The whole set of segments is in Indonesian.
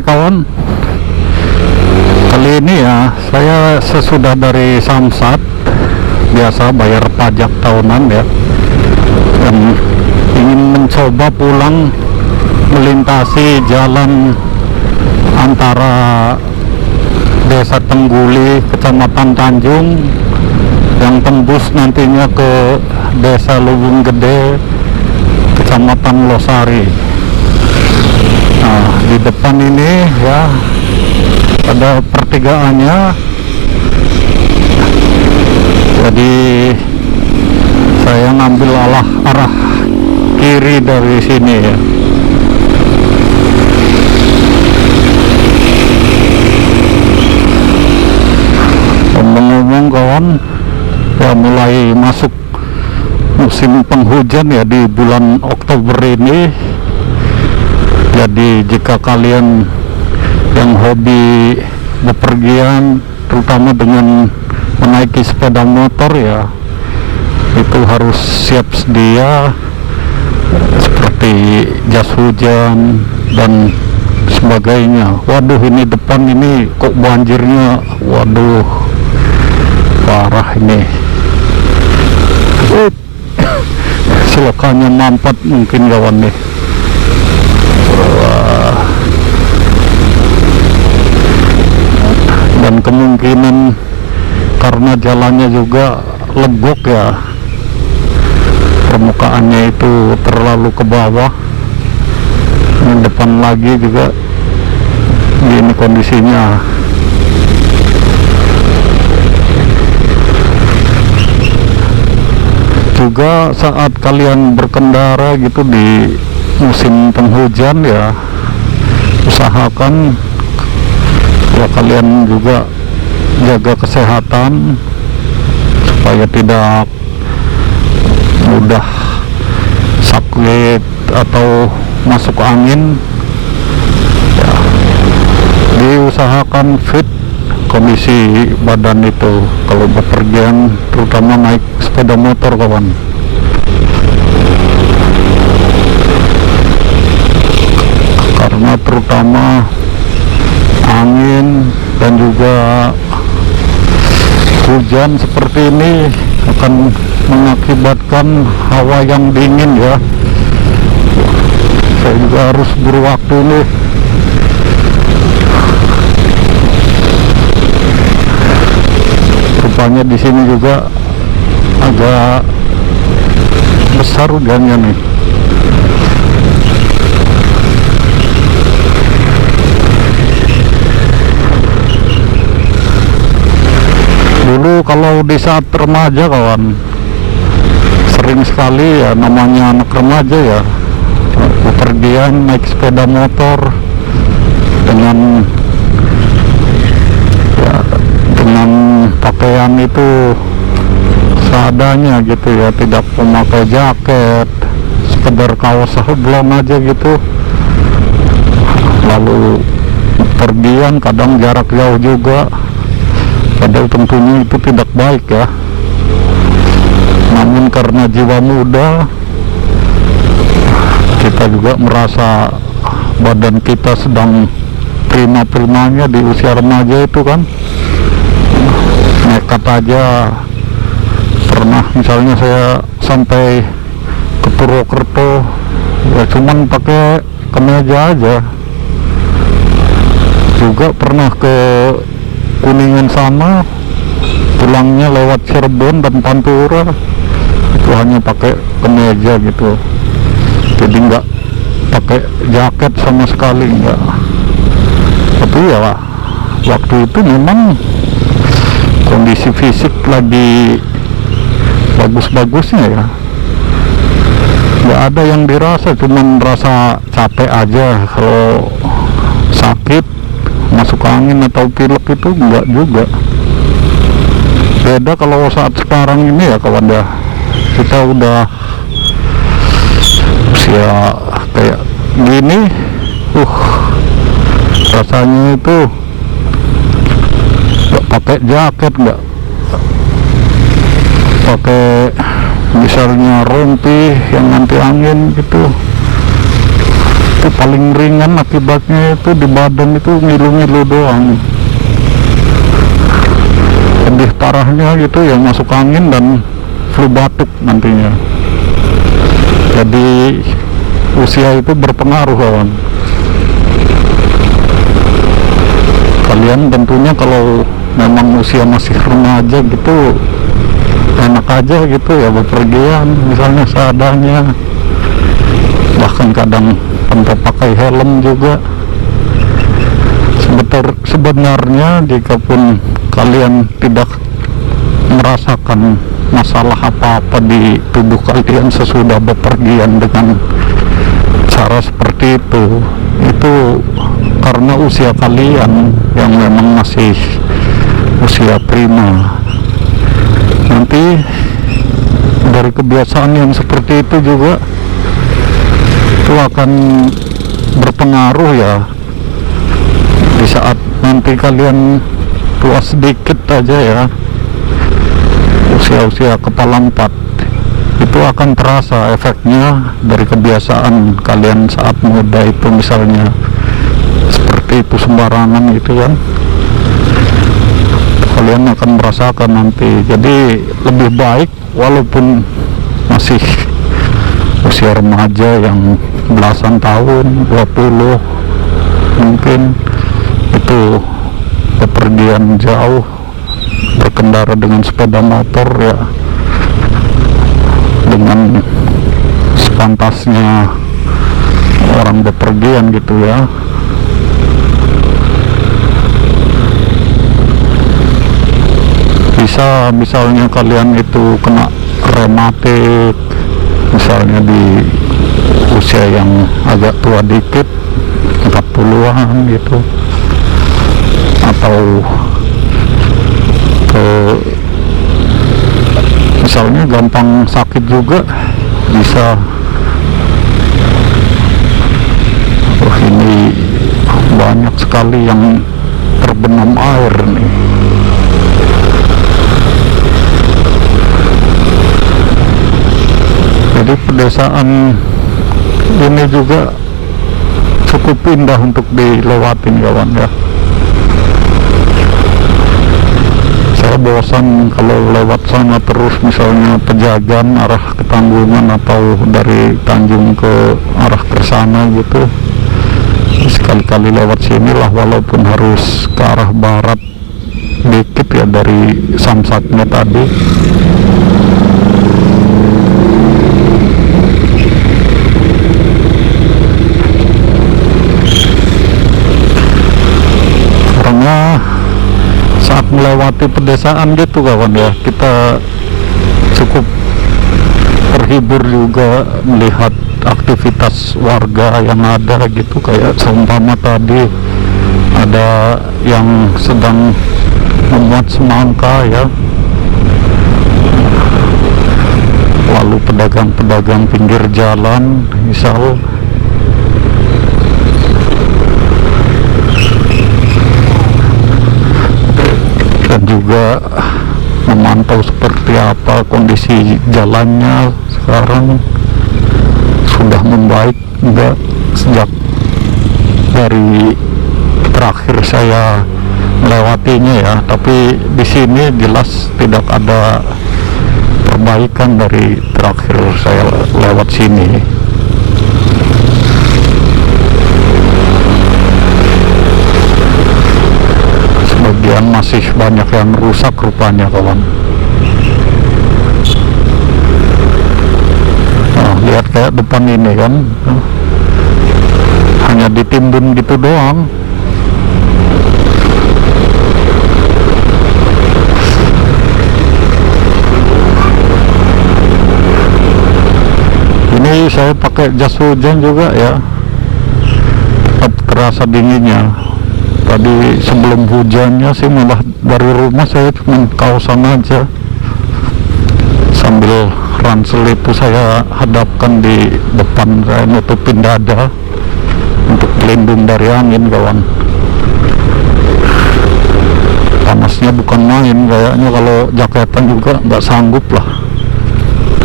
kawan, kali ini ya saya sesudah dari Samsat, biasa bayar pajak tahunan ya, dan ingin mencoba pulang melintasi jalan antara Desa Tengguli, Kecamatan Tanjung, yang tembus nantinya ke Desa Lubung Gede, Kecamatan Losari. Nah, di depan ini ya ada pertigaannya, jadi saya ngambil arah kiri dari sini ya. Ngomong-ngomong kawan, ya mulai masuk musim penghujan ya di bulan Oktober ini. Jadi jika kalian yang hobi bepergian, terutama dengan menaiki sepeda motor ya, itu harus siap sedia seperti jas hujan dan sebagainya. Waduh, ini depan ini kok banjirnya, waduh parah ini. Silakannya mampet mungkin kawan nih. Dan kemungkinan karena jalannya juga legok ya, permukaannya itu terlalu ke bawah. Yang depan lagi juga ini kondisinya. Juga saat kalian berkendara gitu di musim penghujan ya, usahakan ya kalian juga jaga kesehatan supaya tidak mudah sakit atau masuk angin ya. Diusahakan fit kondisi badan itu kalau bepergian, terutama naik sepeda motor kawan. Karena terutama angin dan juga hujan seperti ini akan mengakibatkan hawa yang dingin ya. Saya juga harus berwaktu nih. Rupanya di sini juga agak besar hujannya nih. Dulu kalau di saat remaja kawan, sering sekali ya, namanya anak remaja ya, bepergian naik sepeda motor dengan ya, dengan pakaian itu seadanya gitu ya, tidak memakai jaket, sekedar kaos sablon aja gitu. Lalu pergian kadang jarak jauh juga, padahal tentunya itu tidak baik ya. Namun karena jiwa muda, kita juga merasa badan kita sedang prima-primanya di usia remaja itu kan, nekat aja. Pernah misalnya saya sampai ke Purwokerto ya cuman pakai kemeja aja. Juga pernah ke Kuningan sana, pulangnya lewat Cirebon dan Pantura, itu hanya pakai kemeja gitu, jadi nggak pakai jaket sama sekali, nggak. Tapi ya waktu itu memang kondisi fisik lagi bagus-bagusnya ya, nggak ada yang dirasa, cuman rasa capek aja. Kalau sakit, masuk angin atau pilek itu enggak juga. Beda kalau saat sekarang ini ya kawan ya, kita udah usia kayak gini, rasanya itu nggak pakai jaket, nggak pakai misalnya rompi yang anti angin gitu, Itu paling ringan akibatnya itu di badan itu ngilu-ngilu doang. Lebih parahnya gitu ya masuk angin dan flu batuk nantinya. Jadi usia itu berpengaruh, kawan. Kalian tentunya kalau memang usia masih remaja gitu, enak aja gitu ya bepergian misalnya seadanya, bahkan kadang tanpa pakai helm juga. Sebenarnya jika pun kalian tidak merasakan masalah apa-apa di tubuh kalian sesudah bepergian dengan cara seperti itu karena usia kalian yang memang masih usia prima. Nanti dari kebiasaan yang seperti itu juga itu akan berpengaruh ya di saat nanti kalian tua sedikit aja ya, usia-usia kepala 4, itu akan terasa efeknya dari kebiasaan kalian saat muda itu, misalnya seperti itu sembarangan gitu kan, kalian akan merasakan nanti. Jadi lebih baik walaupun masih usia remaja yang belasan tahun, 20 mungkin, itu bepergian jauh berkendara dengan sepeda motor ya dengan sepantasnya orang bepergian gitu ya. Bisa misalnya kalian itu kena rematik misalnya di usia yang agak tua dikit, 40-an gitu, atau misalnya gampang sakit juga bisa. Ini banyak sekali yang terbenam air nih. Jadi pedesaan ini juga cukup indah untuk dilewatin, kawan ya. Saya bosan kalau lewat sana terus, misalnya Pejagan arah ke Tanggungan atau dari Tanjung ke arah ke sana gitu. Sekali-kali lewat sini lah, walaupun harus ke arah barat dikit ya dari Samsatnya tadi. Karena saat melewati pedesaan gitu, kawan ya, kita cukup terhibur juga melihat aktivitas warga yang ada gitu. Kayak seumpama tadi ada yang sedang memuat semangka ya, lalu pedagang-pedagang pinggir jalan misal, dan juga memantau seperti apa kondisi jalannya sekarang, sudah membaik enggak sejak dari terakhir saya melewatinya ya. Tapi di sini jelas tidak ada perbaikan dari terakhir saya lewat sini. Sebagian masih banyak yang rusak rupanya, kawan. Nah, lihat kayak depan ini kan, hanya ditimbun gitu doang. Ini saya pakai jas hujan juga ya, tetap terasa dinginnya. Tadi sebelum hujannya sih malah dari rumah saya cuma kaosan aja, sambil ransel itu saya hadapkan di depan, saya nutupin dada untuk pelindung dari angin, kawan. Panasnya bukan main, kayaknya kalau jaketan juga nggak sanggup lah.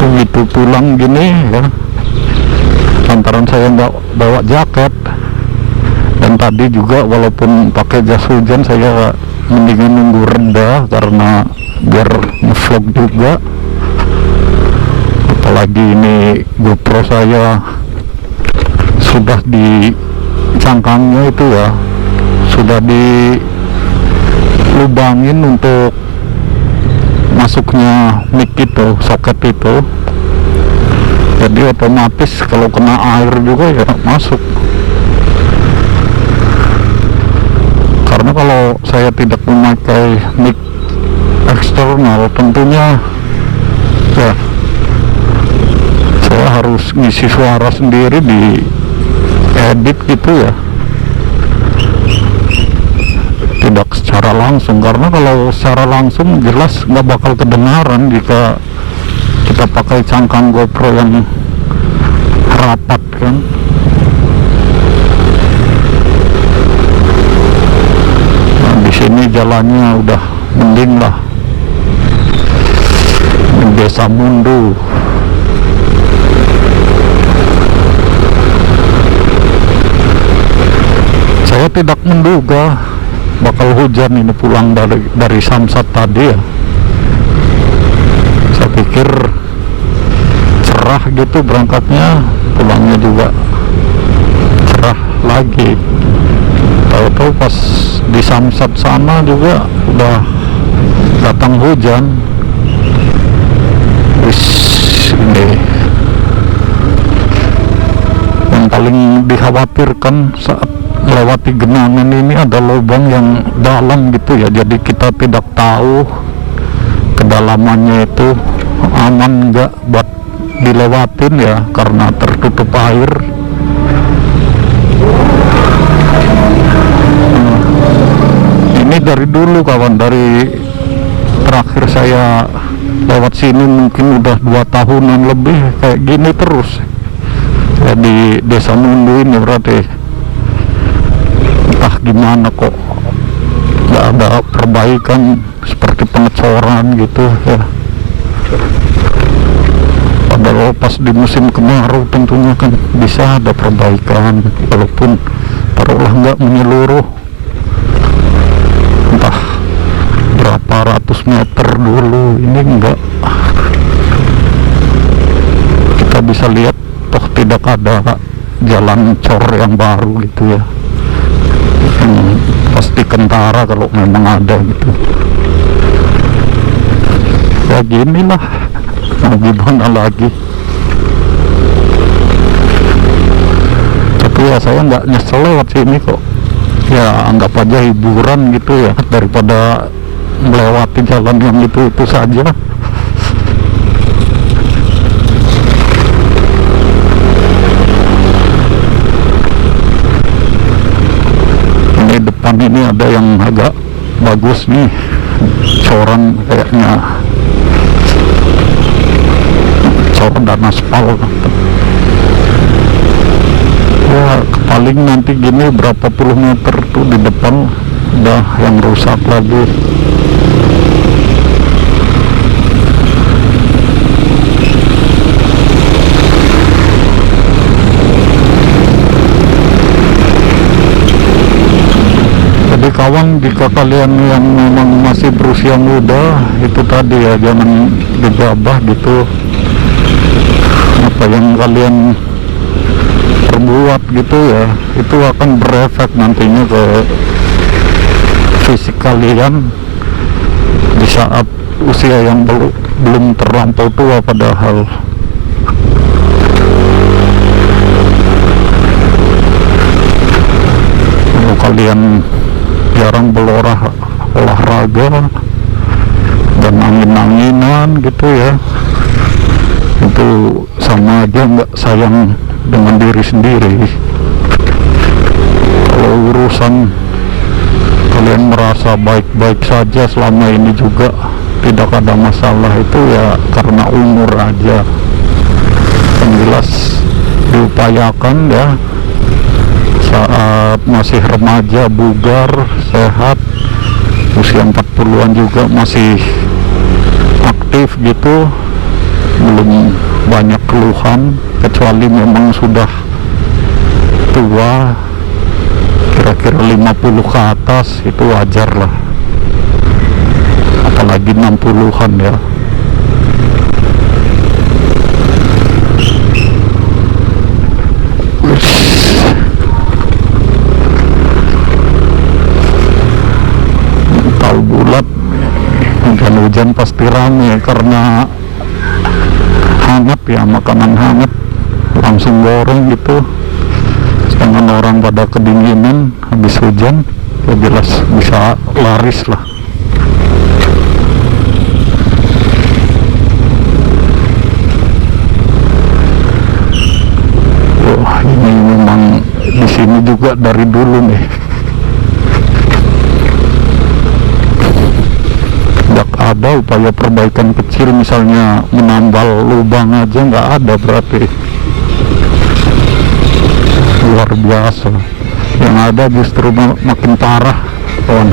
Begitu pulang gini ya, lantaran saya nggak bawa jaket. Dan tadi juga walaupun pakai jas hujan, saya mendingan nunggu reda karena biar ngevlog juga. Apalagi ini GoPro saya sudah di cangkangnya itu ya, sudah dilubangin untuk masuknya mic itu, soket itu. Jadi otomatis kalau kena air juga ya masuk. Karena kalau saya tidak memakai mic eksternal, tentunya ya saya harus ngisi suara sendiri di edit gitu ya, tidak secara langsung. Karena kalau secara langsung jelas nggak bakal kedengaran jika kita pakai cangkang GoPro yang rapat kan. Nah, di sini jalannya udah mending lah, di Desa Mundu. Saya tidak menduga bakal hujan ini pulang dari Samsat tadi ya. Saya pikir cerah gitu berangkatnya, pulangnya juga cerah lagi. Tahu-tahu pas di Samsat sana juga udah datang hujan. Wis, ini yang paling dikhawatirkan saat melewati genangan ini ada lubang yang dalam gitu ya, jadi kita tidak tahu kedalamannya itu aman nggak buat dilewatin ya, karena tertutup air. Ini dari dulu kawan, dari terakhir saya lewat sini mungkin udah 2 tahunan lebih kayak gini terus ya, di Desa Mundu ini. Berarti entah gimana kok nggak ada perbaikan seperti pengecoran gitu ya. Padahal pas di musim kemarau tentunya kan bisa ada perbaikan, walaupun taruhlah nggak menyeluruh, entah berapa ratus meter dulu. Ini enggak, kita bisa lihat toh tidak ada jalan cor yang baru gitu ya, pasti kentara kalau memang ada gitu ya. Gini lah, mau gimana lagi. Tapi ya saya nggak nyesel lewat sini kok ya, anggap aja hiburan gitu ya, daripada melewati jalan yang itu saja. Ini depan ini ada yang agak bagus nih, coran kayaknya, coran dan aspal. Ya paling nanti gini berapa puluh meter tuh di depan udah yang rusak lagi. Jadi kawan, jika kalian yang memang masih berusia muda itu tadi ya, jangan gegabah gitu apa yang kalian perbuat gitu ya, itu akan berefek nantinya ke fisik kalian di saat usia yang belum terlampau tua. Padahal kalau kalian jarang olahraga dan angin-anginan gitu ya, itu sama aja nggak sayang dengan diri sendiri. Kalau urusan kalian merasa baik-baik saja selama ini juga tidak ada masalah, itu ya karena umur aja. Yang jelas diupayakan ya, saat masih remaja, bugar, sehat, usia 40-an juga masih aktif gitu, belum banyak keluhan, kecuali memang sudah tua, kira-kira 50 ke atas, itu wajar lah, apalagi 60-an ya. Tahu bulat hujan-hujan pasti rame karena hangat ya, makanan hangat langsung goreng gitu. Sedangkan orang pada kedinginan habis hujan, ya jelas bisa laris lah. Wah, ini memang di sini juga dari dulu nih. Tidak ada upaya perbaikan kecil, misalnya menambal lubang aja nggak ada, berarti luar biasa. Yang ada justru makin parah, kawan.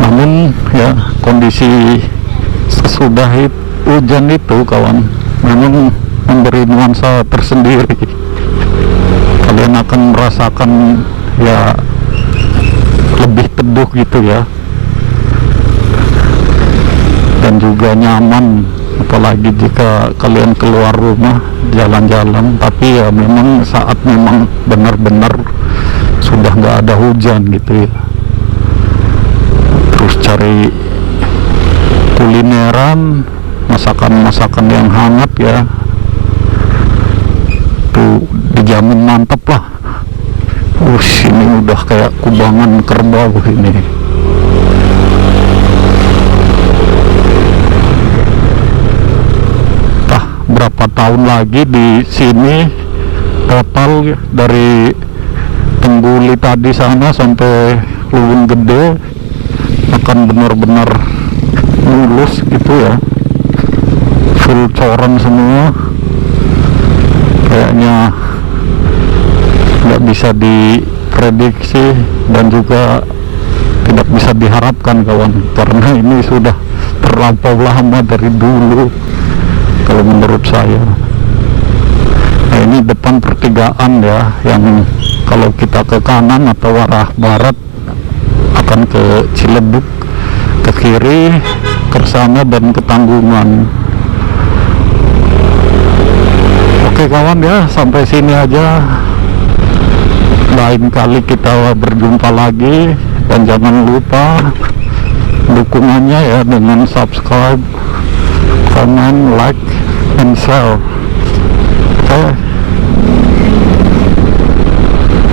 Namun ya, kondisi sesudah hujan itu, kawan, memang memberi nuansa tersendiri. Kalian akan merasakan ya lebih teduh gitu ya, dan juga nyaman, apalagi jika kalian keluar rumah jalan-jalan. Tapi ya memang saat memang benar-benar sudah nggak ada hujan gitu ya, terus cari kulineran, masakan-masakan yang hangat ya, tuh dijamin mantep lah. Ini udah kayak kubangan kerbau ini. Berapa tahun lagi di sini total dari Tengguli tadi sana sampai Luwun Gede akan benar-benar mulus gitu ya, full coran semua. Kayaknya nggak bisa diprediksi dan juga tidak bisa diharapkan, kawan, karena ini sudah terlampau lama dari dulu kalau menurut saya. Nah, ini depan pertigaan ya, yang kalau kita ke kanan atau arah barat akan ke Ciledug, ke kiri Kersana dan ke Tanggungan. Oke kawan ya, sampai sini aja. Lain kali kita berjumpa lagi, dan jangan lupa dukungannya ya dengan subscribe, comment, like, and share. Oke.